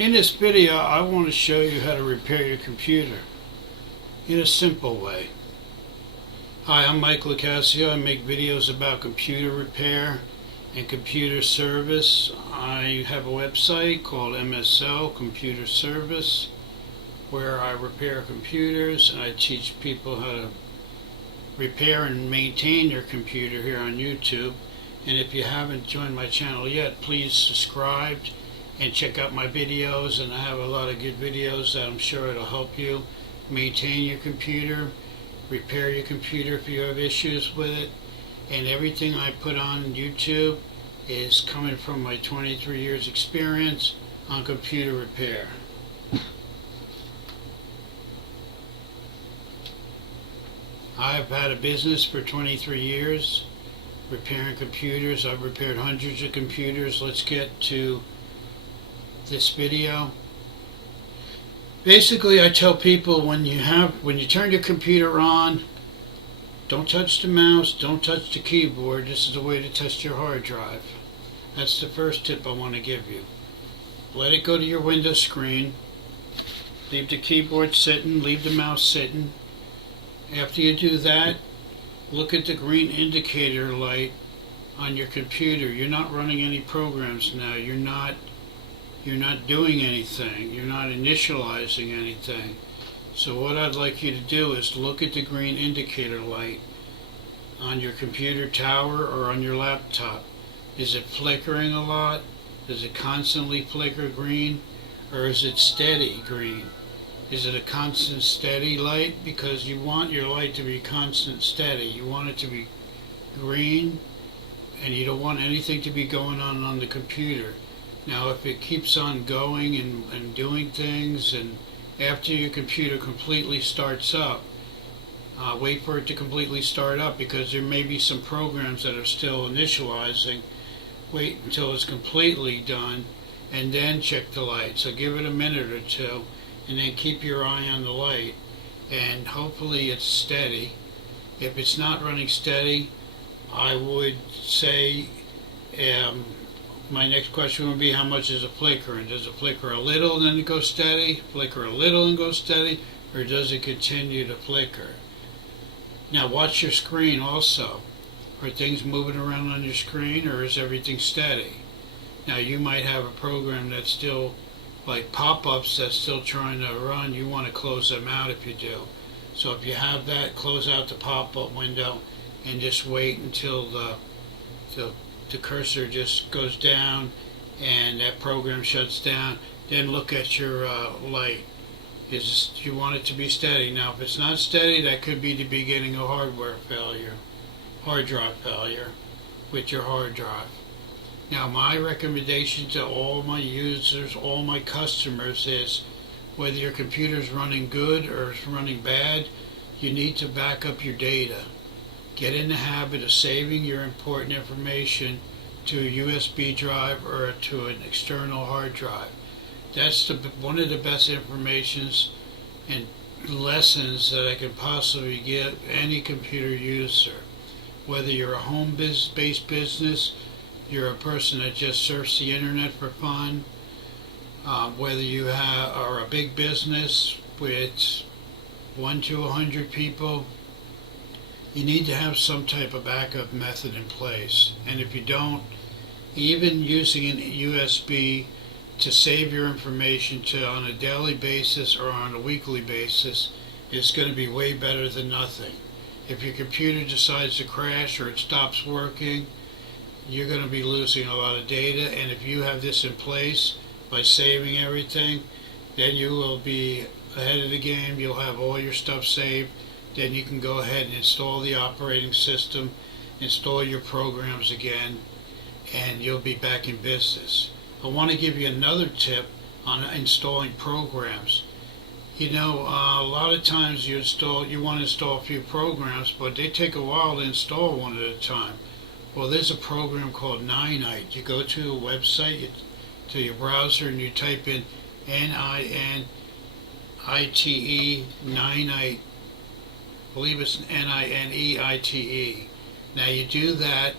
In this video, I want to show you how to repair your computer in a simple way. Hi, I'm Mike Locascio. I make videos about computer repair and computer service. I have a website called mslcomputerservice where I repair computers and I teach people how to repair and maintain your computer here on YouTube. And if you haven't joined my channel yet, please subscribe and check out my videos, and I have a lot of good videos that I'm sure it'll help you maintain your computer, repair your computer if you have issues with it. And everything I put on YouTube is coming from my 23 years experience on computer repair. I've had a business for 23 years repairing computers. I've repaired hundreds of computers. Let's get to this video. Basically, I tell people when you turn your computer on, don't touch the mouse, don't touch the keyboard. This is the way to test your hard drive. That's the first tip I want to give you. Let it go to your Windows screen. Leave the keyboard sitting, leave the mouse sitting. After you do that, look at the green indicator light on your computer. You're not running any programs now. You're not doing anything. You're not initializing anything. So what I'd like you to do is look at the green indicator light on your computer tower or on your laptop. Is it flickering a lot? Does it constantly flicker green? Or is it steady green? Is it a constant steady light? Because you want your light to be constant steady. You want it to be green, and you don't want anything to be going on the computer. Now, if it keeps on going and doing things, and after your computer completely starts up, wait for it to completely start up, because there may be some programs that are still initializing. Wait until it's completely done, and then check the light. So give it a minute or two, and then keep your eye on the light, and hopefully it's steady. If it's not running steady, I would say my next question would be, how much is it flickering? Does it flicker a little and then it goes steady, flicker a little and go steady, or does it continue to flicker? Now watch your screen also. Are things moving around on your screen, or is everything steady? Now you might have a program that's still, like pop-ups, that's still trying to run. You want to close them out if you do. So if you have that, close out the pop-up window and just wait until the cursor just goes down and that program shuts down. Then look at your light. You want it to be steady. Now if it's not steady, that could be the beginning of hardware failure, hard drive failure with your hard drive. Now my recommendation to all my users, all my customers, is whether your computer is running good or it's running bad, you need to back up your data. Get in the habit of saving your important information to a USB drive or to an external hard drive. That's one of the best informations and lessons that I can possibly give any computer user. Whether you're a home-based business, you're a person that just surfs the internet for fun, whether you are a big business with 1 to 100 people, you need to have some type of backup method in place. And if you don't, even using an USB to save your information on a daily basis or on a weekly basis is going to be way better than nothing. If your computer decides to crash or it stops working, you're going to be losing a lot of data. And if you have this in place by saving everything, then you will be ahead of the game. You'll have all your stuff saved. Then you can go ahead and install the operating system, install your programs again, and you'll be back in business. I want to give you another tip on installing programs. You know, a lot of times you want to install a few programs, but they take a while to install one at a time. Well, there's a program called Ninite. You go to a website, to your browser, and you type in Ninite, Ninite. I believe it's Nineite. Now you do that,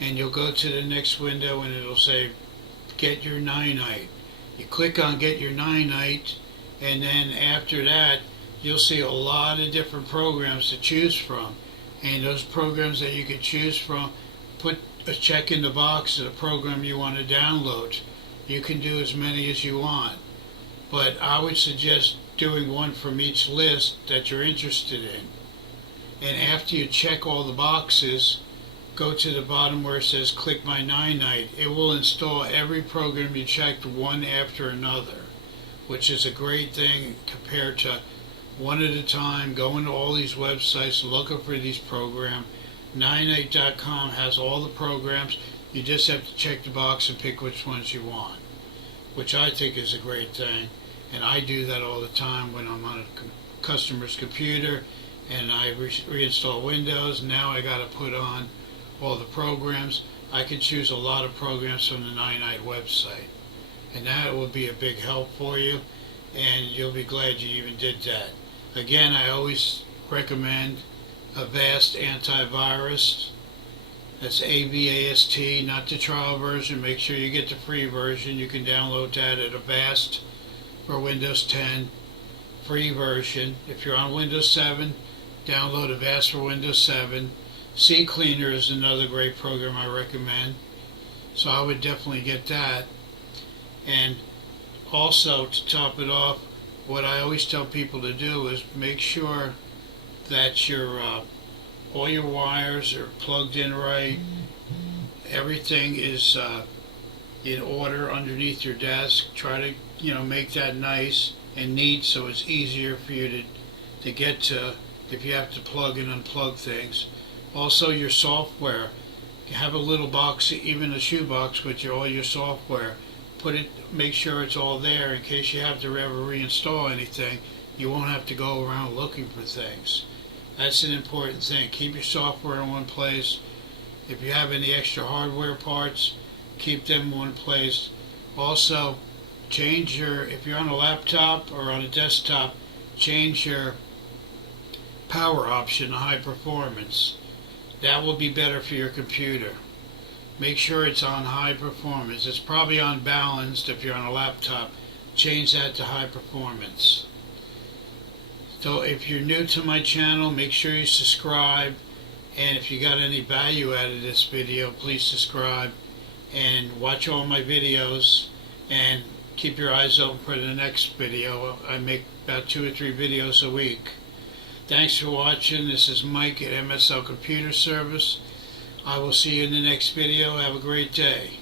and you'll go to the next window, and it'll say, get your Ninite. You click on Get Your 9-Night, and then after that, you'll see a lot of different programs to choose from. And those programs that you can choose from, put a check in the box of the program you want to download. You can do as many as you want, but I would suggest doing one from each list that you're interested in. And after you check all the boxes, go to the bottom where it says click my 9-Night. It will install every program you checked one after another, which is a great thing compared to one at a time going to all these websites looking for these programs. 9night.com has all the programs. You just have to check the box and pick which ones you want, which I think is a great thing. And I do that all the time when I'm on a customer's computer and I reinstall Windows. Now I got to put on all the programs. I can choose a lot of programs from the 9night website, and that will be a big help for you, and you'll be glad you even did that. Again, I always recommend Avast antivirus. That's AVAST, not the trial version. Make sure you get the free version. You can download that at Avast for Windows 10, free version. If you're on Windows 7, download Avast for Windows 7. CCleaner is another great program I recommend, so I would definitely get that. And also, to top it off, what I always tell people to do is make sure that your all your wires are plugged in right. Everything is in order underneath your desk. Try to make that nice and neat so it's easier for you to get to if you have to plug and unplug things. Also, your software. You have a little box, even a shoe box with all your software. Make sure it's all there in case you have to ever reinstall anything. You won't have to go around looking for things. That's an important thing. Keep your software in one place. If you have any extra hardware parts, keep them in one place. Also, if you're on a laptop or on a desktop, change your power option to high performance. That will be better for your computer. Make sure it's on high performance. It's probably unbalanced if you're on a laptop. Change that to high performance. So if you're new to my channel, make sure you subscribe. And if you got any value out of this video, please subscribe and watch all my videos. And keep your eyes open for the next video. I make about 2 or 3 videos a week. Thanks for watching. This is Mike at MSL Computer Service. I will see you in the next video. Have a great day.